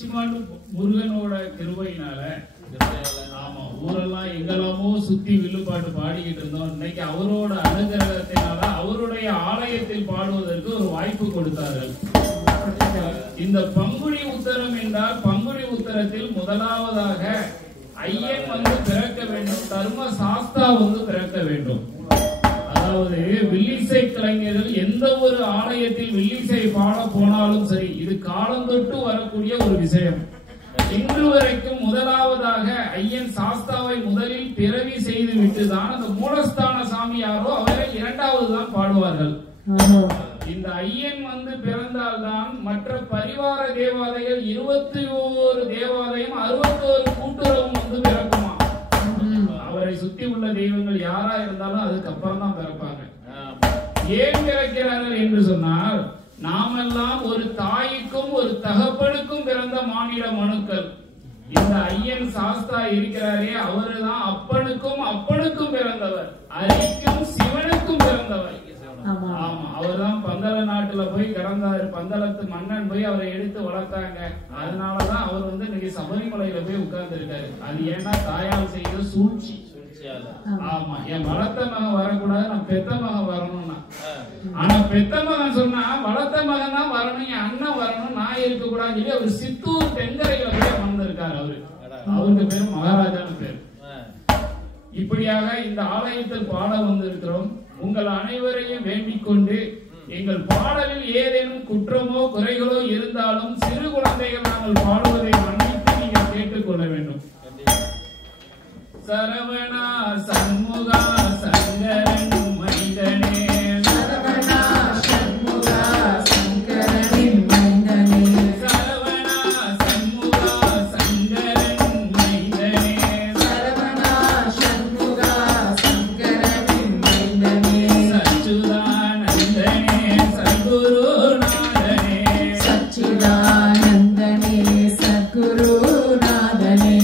நிச்சயமாண்டு முருகனோட கிருபையினால ஆமா ஊரெல்லாம் எங்கெல்லாமோ சுத்தி வில்லுப்பாட்டு பாடிக்கிட்டு இருந்தோம். இன்னைக்கு அவரோட அனுகிரகத்தினால அவருடைய ஆலயத்தில் பாடுவதற்கு ஒரு வாய்ப்பு கொடுத்தார்கள். இந்த பங்குனி உத்தரம் என்றால் பங்குனி உத்தரத்தில் முதலாவதாக ஐயன் வந்து பிறக்க வேண்டும், தர்ம சாஸ்தா வந்து பிறக்க வேண்டும். அதாவது வில்லிசை கலைஞர்கள் எந்த ஒரு ஆலயத்தில் வில்லிசை பாட போனாலும் சரி, இது காலந்தொட்டு வரக்கூடிய ஒரு விஷயம். இன்று வரைக்கும் முதலாவதாக ஐயன் சாஸ்தாவை முதலில் பிறவி செய்து விட்டுதான் அந்த மூலஸ்தான சாமியாரோ அவரை இரண்டாவது தான் பாடுவார்கள். இந்த ஐயன் வந்து பிறந்தால்தான் மற்ற பரிவார தேவாதைகள் 21 தேவாதையும் 61 கூட்டுறவும் வந்து பிறக்குமா. அவரை சுத்தி உள்ள தெய்வங்கள் யாரா இருந்தாலும் அதுக்கு அப்புறம் தான் பிறப்பாங்க. ஏன் பிறக்கிறார்கள் என்று சொன்னால், நாமெல்லாம் ஒரு தாய்க்கும் ஒரு தகப்பனுக்கும் பிறந்த மானிட மனுக்கள். இந்த ஐயன் சாஸ்தா இருக்கிறாரே அவருதான் அப்பனுக்கும் அப்பனுக்கும் பிறந்தவர், அரிக்கும் சிவனுக்கும் பிறந்தவர். ஆமா, அவர்தான் பந்தள நாட்டுல போய் கிடந்தாரு. பந்தளத்து மன்னன் போய் அவரை எடுத்து வளர்த்தாங்க. அதனாலதான் அவர் வந்து இன்னைக்கு சபரிமலையில போய் உட்கார்ந்து இருக்காரு. அது ஏன்னா தாயால் செய்த சூழ்ச்சி. ஆமா, என் வளர்த்த மகன் வரக்கூடாது, நான் பெத்த மகன் வரணும்னா. ஆனா பெத்த மகன் சொன்னா வளர்த்த மகன் தான் வரணும், என் அண்ணன் வரணும், நான் இருக்க கூடாதுன்னு சொல்லி அவர் சித்தூர் தென்கரையில போய் அமர்ந்திருக்காரு. அவருக்கு பேரு மகாராஜான்னு பேரு. இப்படியாக இந்த ஆலயத்தில் பாட வந்திருக்கிறோம். உங்கள் அனைவரையும் வேண்டிக் கொண்டு, எங்கள் பாடலில் ஏதேனும் குற்றமோ குறைகளோ இருந்தாலும் சிறு குழந்தைகள் நாங்கள் பாடுவதை மன்னித்து நீங்கள் கேட்டுக்கொள்ள வேண்டும். சரவணா சண்முகா சங்கரன் மைந்தனே, சரவணா சண்முகா சங்கரன் மைந்தனே, சரவணா சண்முகா சங்கரன் மைந்தனே, சரவணா சண்முகா சங்கரன் மைந்தனே, சச்சுதானந்தனே சத்குருநாதனே, சச்சிதானந்தனே சத்குருநாதனே,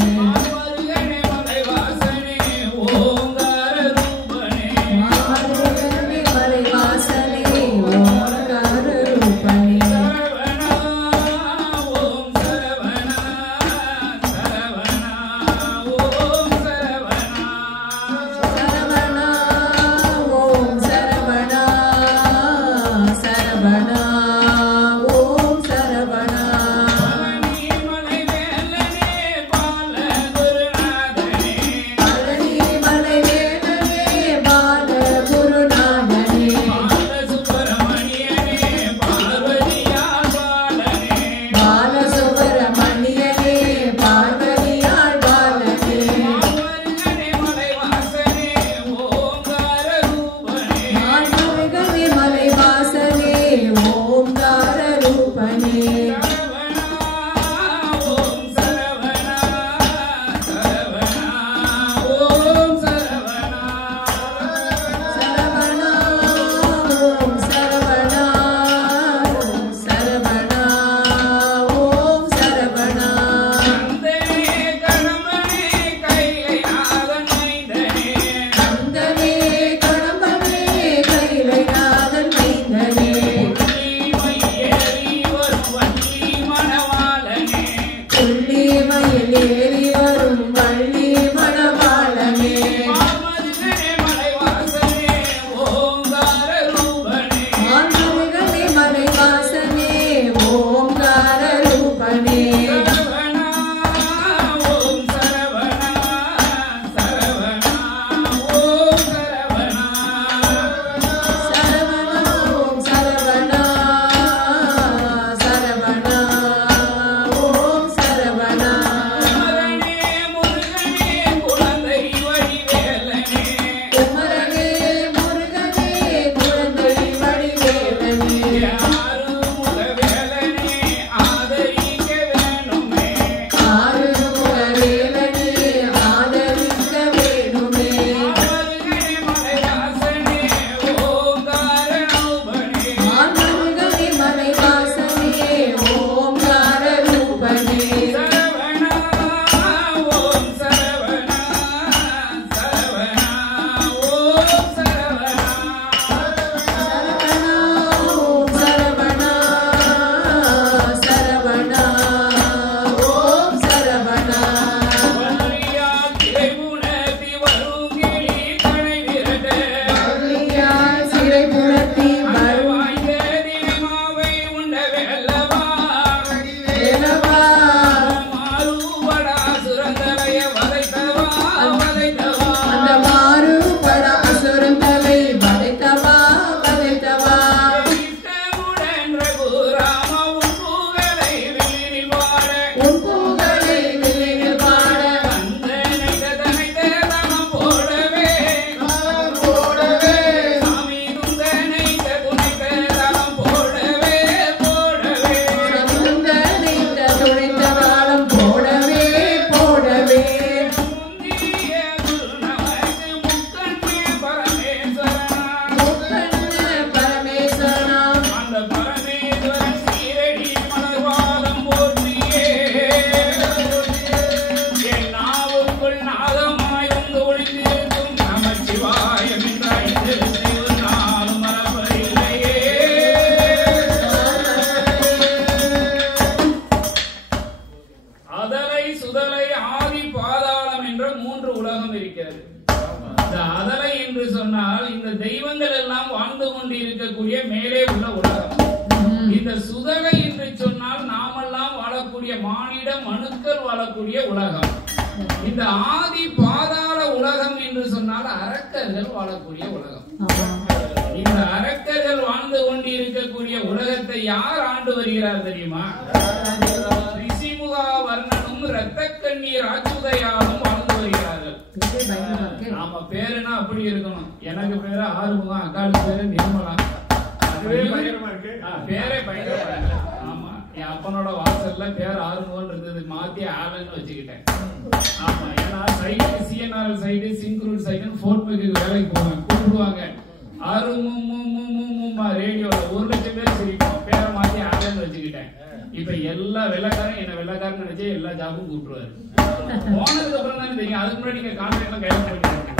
சுதலை, ஆதி, பாதாளம் என்ற 3 உலகம் இருக்கிறது. இந்த அதலை என்று சொன்னால் இந்த தெய்வங்கள் எல்லாம் வாழ்ந்து கொண்டு இருக்கக்கூடிய மேலே உள்ள உலகம். இந்த சுதலை என்று சொன்னால் நாமெல்லாம் வாழக்கூடிய மானிட மனுக்கள் வாழக்கூடிய உலகம். இந்த ஆதி பாதாள உலகம் என்று சொன்னால் அரக்கர்கள் வாழக்கூடிய உலகம். இந்த அரக்கர்கள் வாழ்ந்து கொண்டு இருக்கக்கூடிய உலகத்தை யார் ஆண்டு வருகிறார் தெரியுமா? ரிஷிமுகா வர்ணனும் இரத்த கண்ணீர் ஆச்சுதையாலும் வாழ்ந்து வருகிறார்கள். நாம பேருனா அப்படி இருக்கணும். எனக்கு பேரு ஆறுமுகம், அக்காளுக்கு பேரு நிர்மலா. பேரே பயங்கரமா. ஆமா, என் அப்பனோட வாசல்ல பேர் ஆறுமுகம் இருந்தது, மாத்தி ஆலன்னு வச்சுக்கிட்டேன். ஆமா, ஏன்னா சைடு சிஎன்ஆர் சைடு சிங்க்ரூட் சைடு போன் பேக்கு வேலைக்கு போவேன், கூப்பிடுவாங்க ஆறுமும்மா ரேடியோல 1 லட்சம் பேர் சிரிப்போம். பேரை மாத்தி ஆலன்னு வச்சுக்கிட்டேன். இப்ப எல்லா வெள்ளக்காரன் என்ன வெள்ளக்காரன் நினைச்சு எல்லா ஜாபும் கூப்பிடுவாரு. போனதுக்கு அப்புறம் தான் தெரியும். அதுக்கு முன்னாடி நீங்க கான்ட்ராக்ட்லாம் கையில் பண்ணிருக்கீங்க.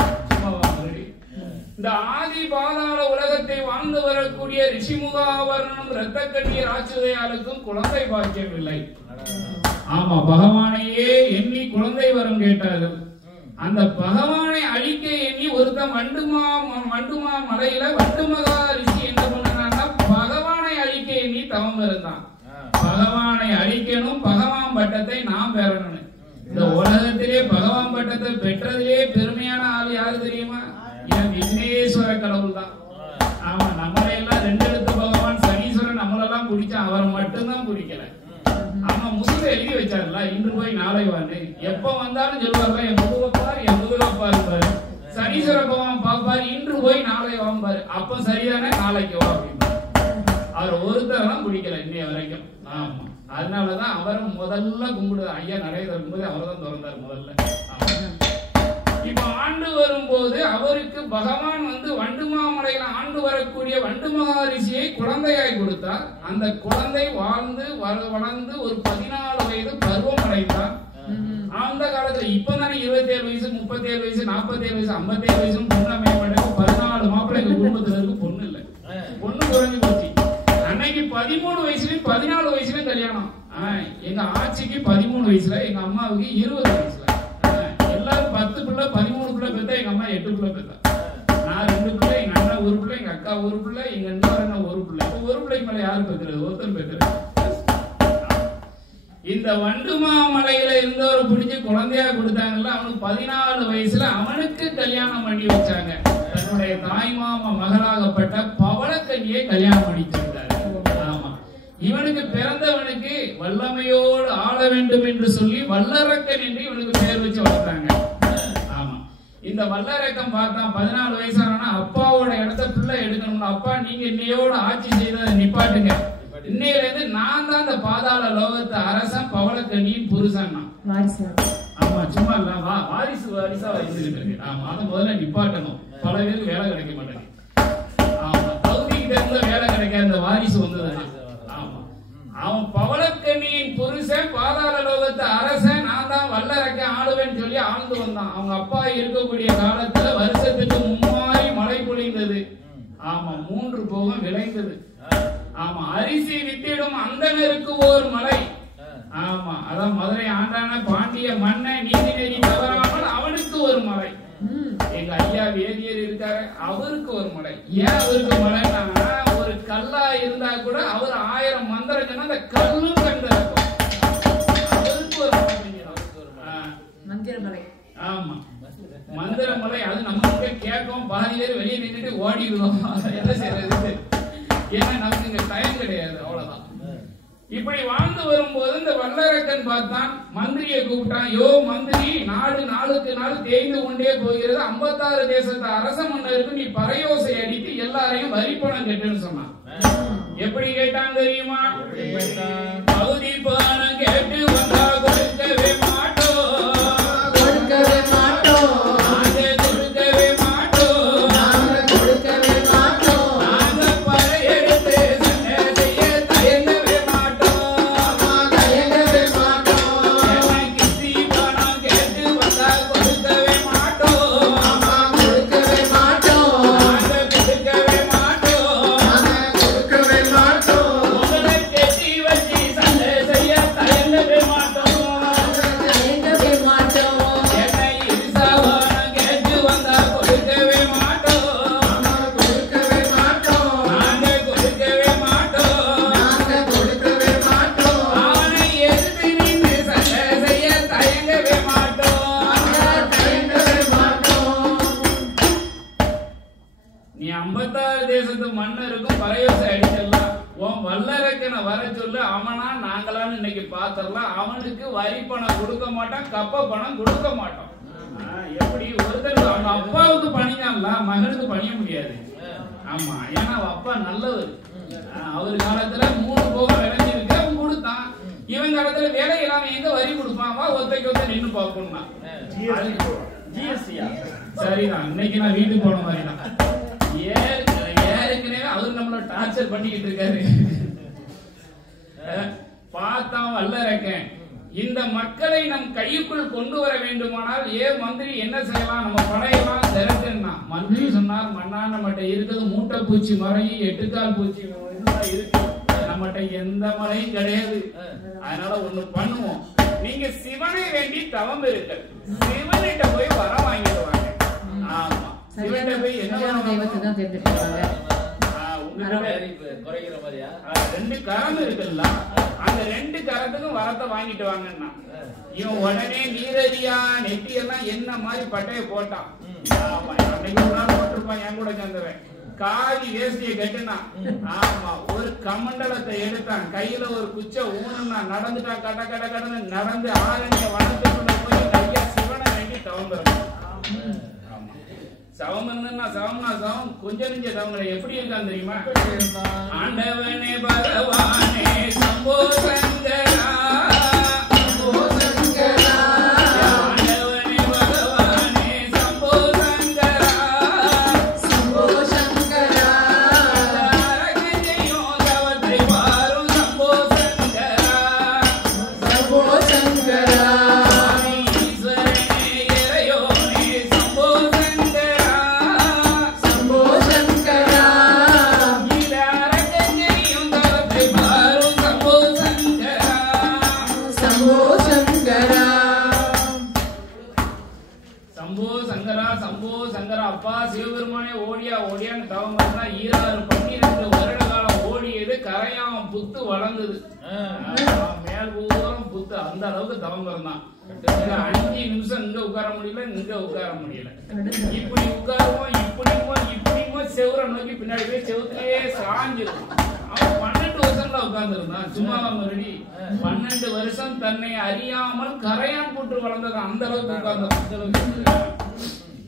இந்த ஆதி பாதாள உலகத்தை வாழ்ந்து வரக்கூடிய ரிஷிமுகாவரணம் இரத்த கண்ணீர் ஆச்சுதையாளுக்கும் குழந்தை பாக்கியம் இல்லை. ஆமா, பகவானையே எண்ணி குழந்தை வரம் கேட்டார்கள். அந்த பகவானை அழிக்க எண்ணி ஒருத்தன் வண்டுமா மலையில வண்டுமகா ரிஷி என்ன பண்ணான்னா பகவானை அழிக்க எண்ணி தவம் இருந்தான். பகவானை அழிக்கணும், பகவான் பட்டத்தை நாம் பெறணும். இந்த உலகத்திலே பகவான் பட்டத்தை பெற்றதிலே பெருமையான ஆள் யாரு தெரியுமா? விக்னேஸ்வர கடவுள் தான். ஆமா, நம்மளை எல்லாம் 2 எழுத்து பகவான் சனீஸ்வரன் நம்மளெல்லாம் பிடிச்சான், அவரை மட்டும்தான் பிடிக்கல. ஆமா, முதுகு எழுதி வச்சாருல, இன்று போய் நாளை வான்னு. எப்ப வந்தாலும் சொல்லுவாரு என் முதுகப்பாரு, என் முதுகப்பாரு பாரு. சனீஸ்வர பகவான் பாப்பாரு, இன்று போய் நாளை வாம்பாரு. அப்ப சரிதானே, நாளைக்கு வா அப்படின்னு. அவர் ஒருத்தரெல்லாம் பிடிக்கல இன்னைய வரைக்கும். ஆமா, அதனாலதான் அவரை முதல்ல கும்பிடுது. ஐயா நடைய திறக்கும்போது அவர் தான் திறந்தார் முதல்ல. இப்ப ஆண்டு வரும்போது அவருக்கு பகவான் வண்டுமாமலையில ஆண்டு வரக்கூடிய வண்டு மகாரிஷியை குழந்தையாய் கொடுத்தார். அந்த குழந்தை வாழ்ந்து வளர்ந்து ஒரு 14 வயது பருவம் அடைந்தார். அந்த காலத்துல இப்பதானே 27 வயசு 37 வயசு 47 வயசு 57 வயசு பொண்ணு அமைய மாட்டேங்க. 14 மாப்பிள்ளை எங்க குடும்பத்துல இருக்கு, பொண்ணு இல்ல, பொண்ணு குறைஞ்சு போச்சு. அன்னைக்கு 13 வயசுலயும் 14 வயசுலயும் கல்யாணம். எங்க ஆட்சிக்கு 13 வயசுல, எங்க அம்மாவுக்கு 20 வயசுல. எல்லாரும் 10 பிள்ளை 13 பிள்ளை பெத்தா, எங்க அம்மா 8 பிள்ளை பெத்தா. நான் 2 பிள்ளை, எங்க அண்ணா 1 பிள்ளை, எங்க அக்கா 1 பிள்ளை, எங்க அண்ணா 1 பிள்ளை. 1 பிள்ளைக்கு மேல யாரு பெற்றது? ஒருத்தர் பெற்றது. இந்த வண்டுமாமலையில இருந்தவரை பிடிச்சு குழந்தையா கொடுத்தாங்கல்ல, அவனுக்கு 14 வயசுல அவனுக்கு கல்யாணம் பண்ணி வச்சாங்க. தன்னுடைய தாய்மாமா மகளாகப்பட்ட பவளக்கன்னியை கல்யாணம் பண்ணி வச்சிருந்தாரு. ஆமா, இவனுக்கு பிறந்தவனுக்கு வல்லமையோடு ஆள வேண்டும் என்று சொல்லி வல்லரக்கன் என்று இவனுக்கு பெயர் வச்சு வளர்த்தாங்க. ஆமா, இந்த வல்லரக்கம் பார்த்தா 14 வயசானா அப்பாவோட இடத்த பிள்ளை எடுக்கணும்னு, அப்பா நீங்க இன்னையோட ஆட்சி செய்ததை நிப்பாட்டுங்க, இன்னையில இருந்து நான் தான் இந்த பாதாள லோகத்து அரசன், பவளக்கன்னியின் புருஷன். ஆமா, சும்மா இல்ல, வாரிசா வந்துகிட்டு இருக்கு. ஆமா, அதை முதல்ல நிப்பாட்டணும். பல பேருக்கு வேலை கிடைக்க மாட்டேங்குது. ஆமா, தகுதிக்கு தகுந்த வேலை கிடைக்காத இந்த வாரிசு வந்ததுன்னா. ஆமா, அவன் பவளக்கன்னியின் புருஷன், பாதாள லோகத்து அரசன், நான் தான் வல்லரக்க ஆளுவேன்னு சொல்லி ஆழ்ந்து வந்தான். அவங்க அப்பா இருக்கக்கூடிய காலத்துல வருஷத்துக்கு 3 மழை பொழிந்தது. ஆமா, 3 போகம் விளைந்தது. ஆமா, அரிசி வித்திடும் அந்தனருக்கு ஓர் மலை. ஆமா, அதான் மதுரை ஆண்டான பாண்டிய மன்ன நீதி நெறி தவறாமல் அவனுக்கு ஒரு மலை. எங்க ஐயா வேதியர் இருக்காரு, அவருக்கு ஒரு மலை. ஏன் அவருக்கு மலைன்னா, ஒரு கல்லா இருந்தா கூட அவர் 1000 மந்திரம் சொன்னா அந்த கல்லும் கண்டிருக்கும். அவருக்கு ஒரு மலை. ஆமா, மந்திர மலை. அது நமக்கு கேட்கும், பாதி பேர் வெளியே நின்றுட்டு ஓடிடுவோம். என்ன செய்யறது? ஏன்னா நமக்கு இங்க டைம் கிடையாது, அவ்வளவுதான். இப்படி வாழ்ந்து வரும்போது இந்த வல்லரக்கன் பார்த்தான், மந்திரியை கூப்பிட்டான். யோ மந்திரி, நாடு நாளுக்கு நாள் தேய்ந்து கொண்டே போகிறது. 56 தேசத்து அரச மன்னருக்கு நீ பறையோசை அடித்து எல்லாரையும் வரி பணம் கேட்டுன்னு சொன்னான். எப்படி கேட்டான் தெரியுமா? பகுதி பணம் கேட்டு வந்தா கொடுக்கவே மாட்டோம், கொடுக்கவே மாட்டோம், கொடுக்கவே மாட்டோம், கொடுக்கவே மாட்டோம், நாங்க பறையெடுத்து சண்டை செய்ய தயங்கவே மாட்டோம், தயங்கவே மாட்டோம், கிசி பணம் கேட்டு வந்தா கொடுக்கவே மாட்டோம், கொடுக்கவே மாட்டோம், கொடுக்கவே மாட்டோம், கொடுக்கவே மாட்டோம், உங்களை கெட்டி வச்சு சண்டை செய்ய தயங்கவே மாட்டோம். வரலாம், அவனுக்கு வரி பணம் கொடுக்க மாட்டான், கப்ப பணம் கொடுக்க மாட்டான். எப்படி ஒருத்தர் அவங்க அப்பாவுக்கு பணிஞ்சான்ல, மகனுக்கு பணிய முடியாது. ஆமா, ஏன்னா அவ அப்பா நல்லவர். அவர் காலத்துல 3 போகம் விளைஞ்சிருக்கு, அவன் கொடுத்தான். இவன் காலத்துல வேலை இல்லாம எங்க வரி கொடுப்பான்? வா ஒத்தைக்கு ஒத்த நின்று பாக்கணும்னா சரிதான். இன்னைக்கு நான் வீட்டுக்கு போன மாதிரிதான். ஏற்கனவே அவர் நம்மள டார்ச்சர் பண்ணிக்கிட்டு இருக்காரு. பார்த்தான் வல்லரக்கன். இந்த மக்களை நம் கைக்குள் கொண்டு வர வேண்டுமானால் மந்திரி என்ன செய்யலாம்? நம்ம படையெல்லாம் திரட்டுன்னா மந்திரி சொன்னார், மண்ணா நம்மகிட்ட இருக்குது மூட்டை பூச்சி மறையும் 8 கால் பூச்சி இருக்கு, நம்மகிட்ட எந்த மழையும் கிடையாது. அதனால ஒண்ணு பண்ணுவோம், நீங்க சிவனை வேண்டி தவம் இருக்கு, சிவனிட்ட போய் வர வாங்கிடுவாங்க. ஆமா, சிவனிட்ட போய் என்ன குறைகிற மாதிரியா 2 கரம் இருக்குல்ல, அந்த 2 கரத்துக்கும் வரத்தை வாங்கிட்டு வாங்கன்னா இவன் உடனே நீரடியா நெட்டியெல்லாம் என்ன மாதிரி பட்டைய போட்டான். அன்னைக்கு ஒரு நாள் போட்டிருப்பான், என் கூட சேர்ந்தவன். காவி வேஷ்டியை கட்டுனான். ஆமா, ஒரு கமண்டலத்தை எடுத்தான், கையில ஒரு குச்ச ஊனா, நடந்துட்டான். கட்ட கட்ட கடந்து நடந்து ஆரண்ய வனத்துக்குள்ள போய் கையா சிவனை வேண்டி தவம்புறான். சவம் என்னன்னா சவம்னா சவம் கொஞ்சம் நெஞ்ச சவங்களை எப்படி இருக்கான்னு தெரியுமா? ஆண்டவனே பகவானே சம்போ சங்கரா, ஆண்டவனே பகவானே சம்போ சங்கரா, சம்போ சங்கரா, அரகஜையும் தவத்தை பாரும் சம்போ சங்கரா, சம்போ சங்கரா, ஈஸ்வரனே இறையோனே சம்போ சங்கரா, சம்போ சங்கரா, அரகஜையும் தவத்தை பாரும் சம்போ சங்கரா, சம்போ சங்கரா, சம்போ சங்கரா, சம்போ சங்கரா. அப்பா சிவபெருமானே ஓடியா ஓடியான்னு தவம் பண்ணா 12 வருட காலம் ஓடியது, கரையாம் புத்து வளர்ந்தது. மேல் பூரம் புத்து, அந்த அளவுக்கு தவம் இருந்தான். 5 நிமிஷம் இங்க உட்கார முடியல, இங்க உட்கார முடியல. இப்படி உட்காருவோம், இப்படிமோ செவரை நோக்கி பின்னாடி போய் செவத்திலேயே சாஞ்சிருக்கும். அவன் 12 வருஷம்ல உட்கார்ந்து இருந்தான். சும்மா ரெடி 12 வருஷம் தன்னை அறியாமல் கரையான் போட்டு வளர்ந்தது, அந்த அளவுக்கு உட்கார்ந்து.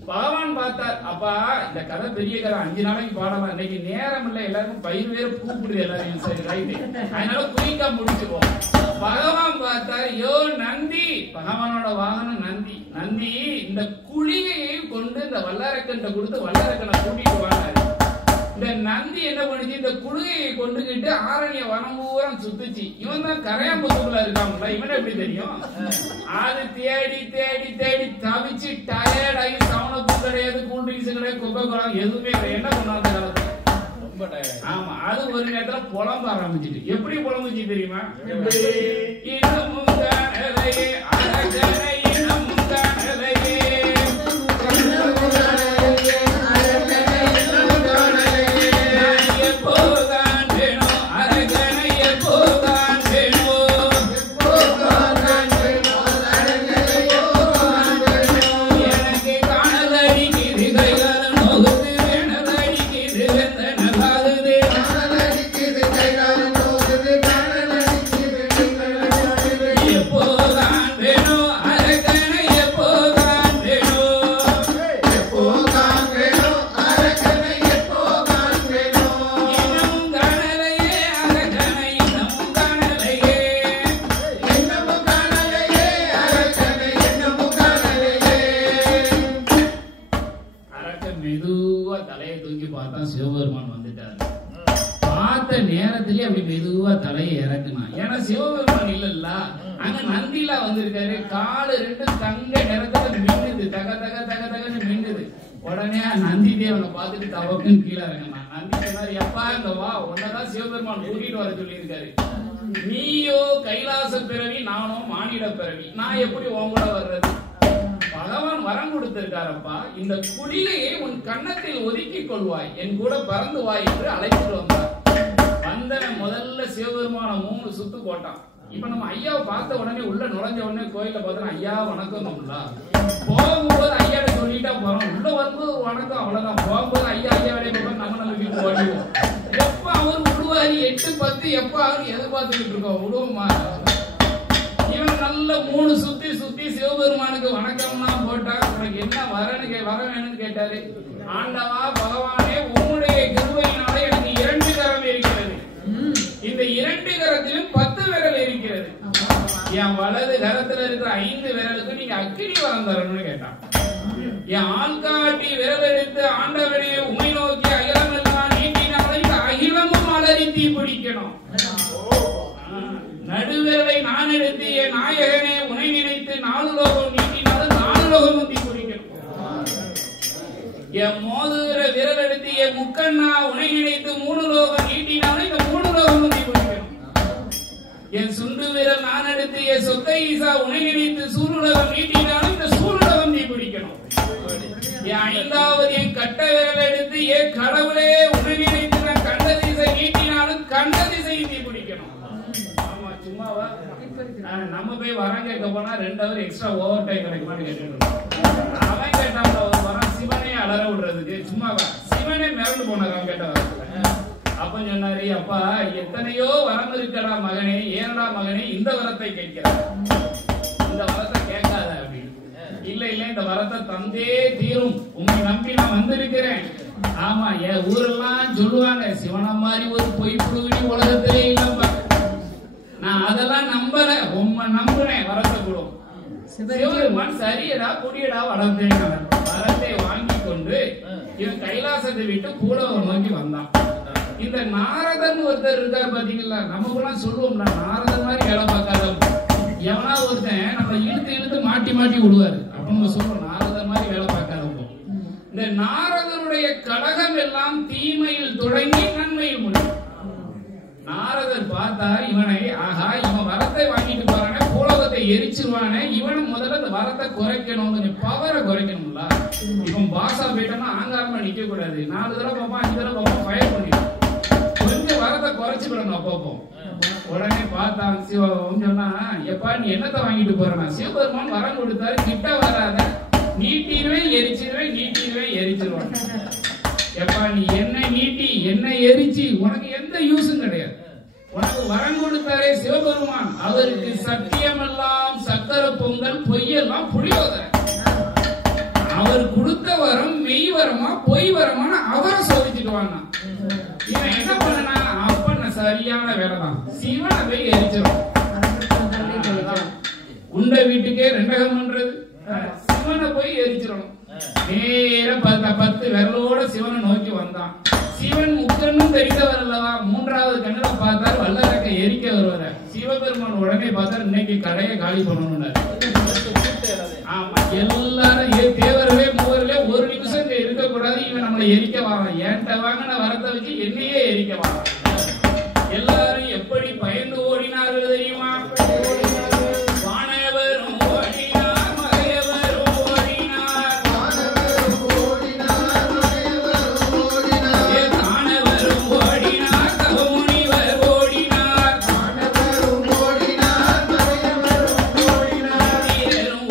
பகவான் பார்த்தார், அப்பா இந்த கதை பெரிய கதை, 5 நாளைக்கு பாடலாம், இன்னைக்கு நேரம் இல்ல, எல்லாருக்கும் பயிர் வேற கூப்பிடுது எல்லாரையும். சரி ரைட்டு, அதனால குயிக்கா முடிச்சுப்போம். பகவான் பார்த்தார், யோ நந்தி, பகவானோட வாகனம் நந்தி. நந்தி இந்த குழியை கொண்டு இந்த வல்லரக்கன்ட்ட கொடுத்து வல்லரக்கனை கூட்டிட்டு வாங்க. இந்த நந்தி என்ன பண்ணுச்சு, இந்த குழுகையை கொண்டுகிட்டு ஆரண்ய வனம் பூரம் சுத்துச்சு. இவன் தான் கரையாம்புத்துக்குள்ள இருக்காங்கல்ல, இவன் எப்படி தெரியும்? அது தேடி தேடி தேடி தவிச்சு டயர்ட் ஆகி, சவுனப்பு கிடையாது, கூல்ட்ரிங்க்ஸ் கிடையாது, கொக்கோ கோலா எதுவுமே கிடையாது. என்ன பண்ணாத காலத்துல ரொம்ப டயர்ட். ஆமா, அது ஒரு நேரத்துல புலம்ப ஆரம்பிச்சுட்டு. எப்படி புலம்புச்சு தெரியுமா? இன்னமும் காணலையே அரகனை, இன்னமும் காணலையே, மெதுவா தலையை தூக்கி பார்த்தா சிவபெருமான் வந்துட்டாரு. பார்த்த நேரத்திலேயே அப்படி மெதுவா தலையை இறக்குனான். ஏன்னா சிவபெருமான் இல்லல்ல, அங்க நந்திலா வந்திருக்காரு. காலு 2 தங்க நிறத்துல மின்னுது, தக தக தக தகன்னு மின்னுது. உடனே நந்தி தேவனை பார்த்துட்டு தவக்குன்னு கீழே இறங்கினான். நந்தி சொன்னாரு, எப்பா இங்க வா, உன்னதான் சிவபெருமான் கூட்டிட்டு வர சொல்லி இருக்காரு. நீயோ கைலாச பிறவி, நானோ மானிட பிறவி, நான் எப்படி உன் கூட வர்றது? பகவான் வரம் கொடுத்திருக்காரப்பா, இந்த குடிலையை உன் கன்னத்தில் ஒதுக்கிக் கொள்வாய், என் கூட பறந்து வாய் என்று அழைத்துட்டு வந்தார். வந்தவன் முதல்ல சிவபெருமான 3 சுத்து போட்டான். இப்ப நம்ம ஐயாவை பார்த்த உடனே உள்ள நுழைஞ்ச உடனே கோயில பார்த்தா ஐயா வணக்கம் நம்மளா, போகும்போது ஐயாவை சொல்லிட்டா போறோம், உள்ள வரும்போது வணக்கம் அவ்வளவுதான். போகும்போது ஐயா ஐயா வேலையை போறோம், நம்ம வீட்டுக்கு ஓடிடுவோம். எப்ப அவர் விடுவாரு 8-10 எப்ப அவரு எதிர்பார்த்துக்கிட்டு இருக்கோம், விடுவோமா? நல்ல 3 சுத்தி சிவபெருமானுக்கு வணக்கம்லாம் போட்டா உனக்கு என்ன வர வேணும்னு கேட்டாரு. ஆண்டவா பகவானே, உன்னுடைய கிருபையினால எனக்கு 2 கரம் இருக்கிறது. இந்த 2 கரத்திலும் 10 விரல் இருக்கிறது. என் வலது கரத்துல இருக்கிற 5 விரலுக்கு நீங்க அக்கினி வரம் தரணும்னு கேட்டான். என் ஆள்காட்டி விரல் எடுத்து ஆண்டவனே உமை நோக்கி அகிலம் எல்லாம் நீட்டினாலும் இந்த அகிலமும் அலறி தீ பிடிக்கணும். நடுவிரலை நான் எடுத்து என் நாயகனே உனை நினைத்து 4 லோகம் நீட்டினாலும் 4 லோகமும் தீ பிடிக்கணும். என் மோதுகிற விரல் எடுத்து என் முக்கண்ணா உனை நினைத்து 3 லோகம் நீட்டினாலும் இந்த 3 லோகமும் தீ பிடிக்கணும். என் சுண்டு விரல் நான் எடுத்து என் சொத்த ஈசா உனை நினைத்து சூருலகம் நீட்டினாலும் இந்த சூருலகம் தீ பிடிக்கணும். என் 5வது என் கட்ட விரல் எடுத்து என் கடவுளே உனை நினைத்து நான் கண்ட திசை நீட்டினாலும் கண்ட திசை தீ பிடிக்கணும். ஆமா, சும்மாவா? நம்ம போய் வரம் கேட்க போனா 2 ஹவர் எக்ஸ்ட்ரா ஓவர் டைம் கிடைக்குமான்னு கேட்டு அவன் கேட்டான் ஒரு வரம் சிவனே அலற விடுறதுக்கு. சும்மாவா? சிவனே மிரண்டு போனார் கேட்ட வரத்துல. அப்ப சொன்னாரு, அப்பா எத்தனையோ வரம் இருக்கடா மகனே, ஏனடா மகனே இந்த வரத்தை கேட்கிறார், இந்த வரத்தை கேட்காத அப்படின்னு. இல்ல இந்த வரத்தை தந்தே தீரும், உங்களை நம்பி நான் வந்திருக்கிறேன். ஆமா, என் ஊரெல்லாம் சொல்லுவாங்க சிவன மாதிரி ஒரு பொய் புழுவி உலகத்திலே இல்லப்பா. நான் அதெல்லாம் நம்பல, உண்மை நம்புறேன். வரத்தை கூடும் சிவபெருமான் சரியடா குடியடா வளர்ந்தேன். வரத்தை வாங்கி கொண்டு இவன் கைலாசத்தை விட்டு பூலோகம் நோக்கி வந்தான். இந்த நாரதன் ஒருத்தர் இருக்காரு பாத்தீங்களா, நமக்குலாம் சொல்லுவோம் நாரதன் மாதிரி வேலை பார்க்காத. எவனா ஒருத்தன் நம்ம இழுத்து மாட்டி விடுவாரு. அப்ப நம்ம சொல்றோம் நாரதன் மாதிரி வேலை பார்க்காதப்போ. இந்த நாரதனுடைய கலகம் எல்லாம் தீமையில் தொடங்கி நன்மையில் முடியும். நாரதர் பார்த்தா இவனை, ஆஹா இவன் வரத்தை வாங்கிட்டு போறானே, பூலோகத்தை எரிச்சிருவானே, இவனும் முதல்ல இந்த வரத்தை குறைக்கணும், கொஞ்சம் பவரை குறைக்கணும்ல. இவன் பாசா போயிட்டோம்னா ஆங்காரமா நிக்க கூடாது. 4 தடவை பார்ப்பான், 5 தடவை பார்ப்பான், ஃபயர் பண்ணிடும். கொஞ்சம் வரத்தை குறைச்சு விடணும். அப்பப்போ உடனே பார்த்தான் சிவன் சொன்னா, எப்பா நீ என்னத்தை வாங்கிட்டு போறனா? சிவபெருமான் வரம் கொடுத்தாரு, கிட்ட வராத, நீட்டிடுவேன் எரிச்சிருவான். எப்பா நீ என்ன நீட்டி என்ன எரிச்சு உனக்கு எந்த யூஸும் கிடையாது. உனக்கு வரம் கொடுத்தாரே சிவபெருமான், அவருக்கு சத்தியமெல்லாம் சக்கரை பொங்கல், பொய்யெல்லாம் புளியோதரை. அவர் கொடுத்த வரம் மெய் வரமா பொய் வரமான அவரை சோதிச்சுடுவாங்க. இவன் என்ன பண்ணனா, அப்ப சரியான வேலை தான், சிவனை போய் எரிச்சிடும். உண்ட வீட்டுக்கே 2 பண்றது, சிவனை போய் எரிச்சிடணும். நேர 10 விரலோட சிவனை நோக்கி வந்தான். சிவன் முக்கண்ணும் தெரிந்தவர் அல்லவா, 3வது கண்ணுல பார்த்தார் வல்லரக்க எரிக்க வருவத. சிவபெருமான் உடனே பார்த்தார், இன்னைக்கு கடையை காலி பண்ணணும். ஆமா, எல்லாரும் தேவர்களே மூவர்களே 1 நிமிஷம் இங்க இருக்கக்கூடாது, இவன் நம்மளை எரிக்க வாரான். ஏன்ட்ட வாங்கின வரத்தை வச்சு என்னையே எரிக்க வாரான். எல்லாரும் எப்படி பயந்து ஓடினார்கள் தெரியுமா? வானவரும் ஓடினார், மகையவரும் ஓடினார், தானவரும் ஓடினார், தவமுனிவர் ஓடினார், தீரரும்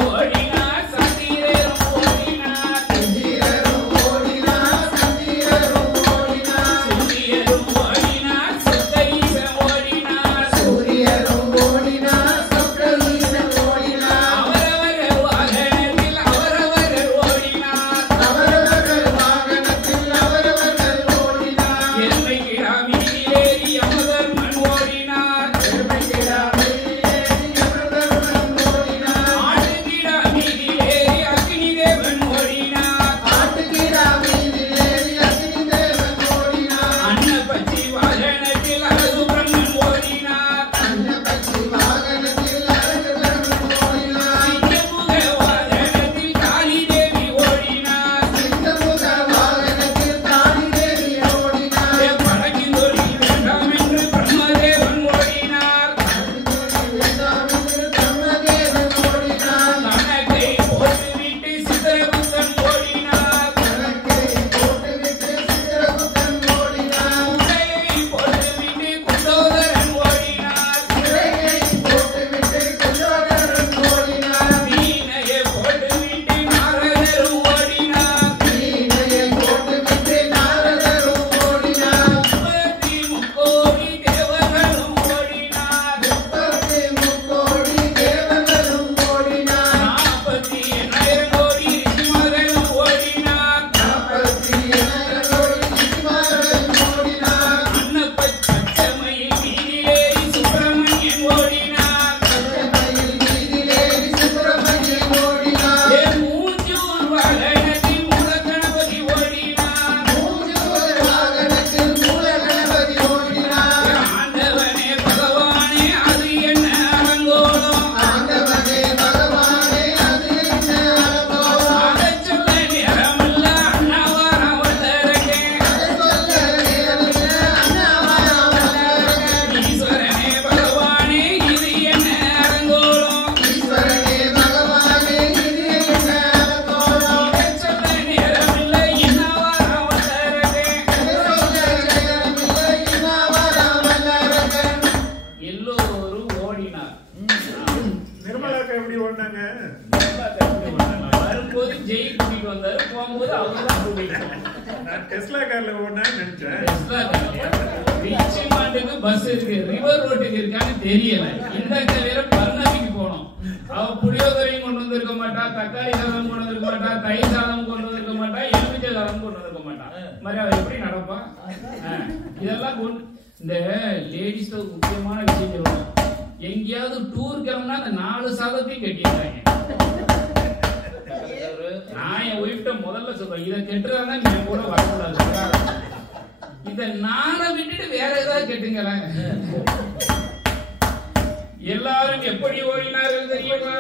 ஓடினார், சத்திரரும் ஓடினார், சுந்தியரும் ஓடினார், வரும்போது ஜெய் கூட்டிட்டு வந்தாரு, போகும்போது அவர்தான் கூட்டிட்டு டெஸ்லா கார்ல ஓடுனான்னு நினைச்சேன். ரிச்மாண்டுக்கு பஸ் இருக்கு, ரிவர் ரோட்டுக்கு இருக்கான்னு தெரியல. இந்த வேற பர்ணாமிக்கு போனோம். அவ புளியோதரையும் கொண்டு வந்திருக்க மாட்டா, தக்காளி சாதம் கொண்டு வந்திருக்க மாட்டா, தயிர் சாதம் கொண்டு வந்திருக்க மாட்டா, எலுமிச்சை சாதம் கொண்டு வந்திருக்க மாட்டா. மாதிரி அவ எப்படி நடப்பா? இதெல்லாம் இந்த லேடிஸ் முக்கியமான விஷயம் சொல்லுவாங்க. எங்கேயாவது டூர் கிளம்புனா அந்த 4 சாதத்தையும் கட்டிடுறாங்க. நான் என் ஒய்ஃப்ட முதல்ல சொல்றேன், இதை கெட்டுறாங்க நீ கூட வரக்கூடாது. இத நானை விட்டுட்டு வேற ஏதாவது கேட்டுங்களேன். எல்லாரும் எப்படி ஓடினார்கள் தெரியுமா?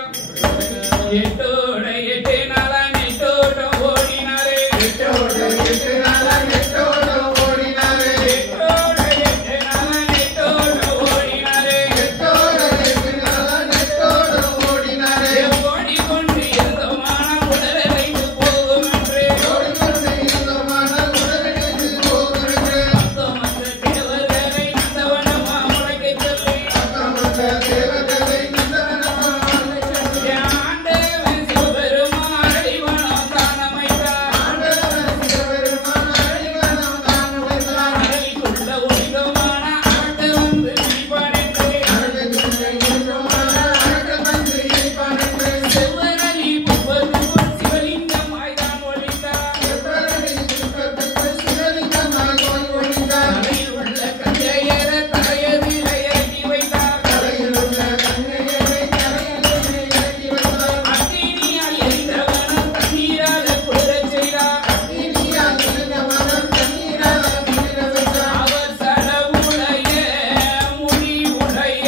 எட்டோட 8 நாளா நெட்டோட்டம் ஓடினாரே, எட்டோட 8 நாளா நெட்டோட்டம் ஓடினாரே, எட்டோட 8 நாளா நெட்டோட்டம் ஓடினாரே, எட்டோட 8 நாளா நெட்டோட்டம் ஓடினாரே. ஓடிக்கொண்டு இருந்தோமான உடலை வைத்து போகும் என்று, ஓடிக்கொண்டு இருந்தோமான உடலை வைத்து போகும் என்று, அத்தமற்ற தேவர்களை நந்தவனமா முளைக்க சொல்லி, அத்தமற்ற தேவர்களை நந்தவனமா முளைக்க சொல்லி, ஆண்டவன் சிவபெருமான் அடிவானம் தானமைத்தார், ஆண்டவன் சிவபெருமான் அடிவானம் தானமைத்தார். அடலிக்குள்ள ஒளிந்தோமான அரக்க வந்து இடிப்பான் என்று, அடலிக்குள்ள ஒளிந்தோமான அரக்க வந்து இடிப்பான் என்று, செவ்வரளி புஷ்பத்துக்குள் சிவலிங்கமாய் தான் ஒளிந்தார், செவ்வரளி புஷ்பத்துக்குள் சிவலிங்கமாய் தான் ஒளிந்தார். தலையில் உள்ள கங்கையர தலையதிலே இறக்கி வைத்தார், தலையில் உள்ள கங்கையரை தலையதிலே இறக்கி வைத்தார். அக்கினியால் எரிந்தவனம் தண்ணீரால் குளிரச் செய்தார், அக்கினியால் எரிந்தவனம் தண்ணீரால் குளிரச் செய்தார். அவர் சடவுடைய முடிவுடைய,